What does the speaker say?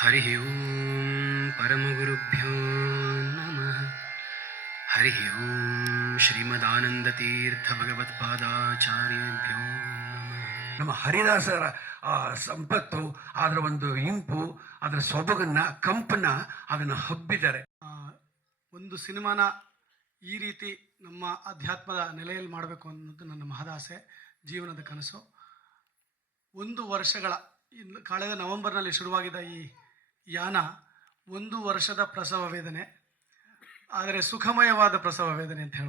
ಹರಿ ಓಂ ಪರಮಗುರುಭ್ಯೋ ನಮಃ. ಹರಿ ಓಂ ಶ್ರೀಮದಾನಂದತೀರ್ಥ ಭಗವತ್ಪಾದಾಚಾರ್ಯೇಭ್ಯೋ ನಮಃ. ನಮ್ಮ ಹರಿದಾಸರ ಸಂಪತ್ತು, ಅದರ ಒಂದು ಇಂಪು, ಅದರ ಸೊಬಗನ್ನ, ಕಂಪನ ಅದನ್ನು ಹಬ್ಬಿದ್ದಾರೆ. ಒಂದು ಸಿನಿಮಾನ ಈ ರೀತಿ ನಮ್ಮ ಅಧ್ಯಾತ್ಮದ ನೆಲೆಯಲ್ಲಿ ಮಾಡಬೇಕು ಅನ್ನೋದು ನನ್ನ ಮಹದಾಸೆ, ಜೀವನದ ಕನಸು. 1 ವರ್ಷಗಳ ಕಳೆದ ನವೆಂಬರ್ನಲ್ಲಿ ಶುರುವಾಗಿದ್ದ ಈ ಯಾನ 1 ವರ್ಷದ ಪ್ರಸವ ವೇದನೆ, ಆದರೆ ಸುಖಮಯವಾದ ಪ್ರಸವ ವೇದನೆ ಅಂತ ಹೇಳ್ಬೋದು.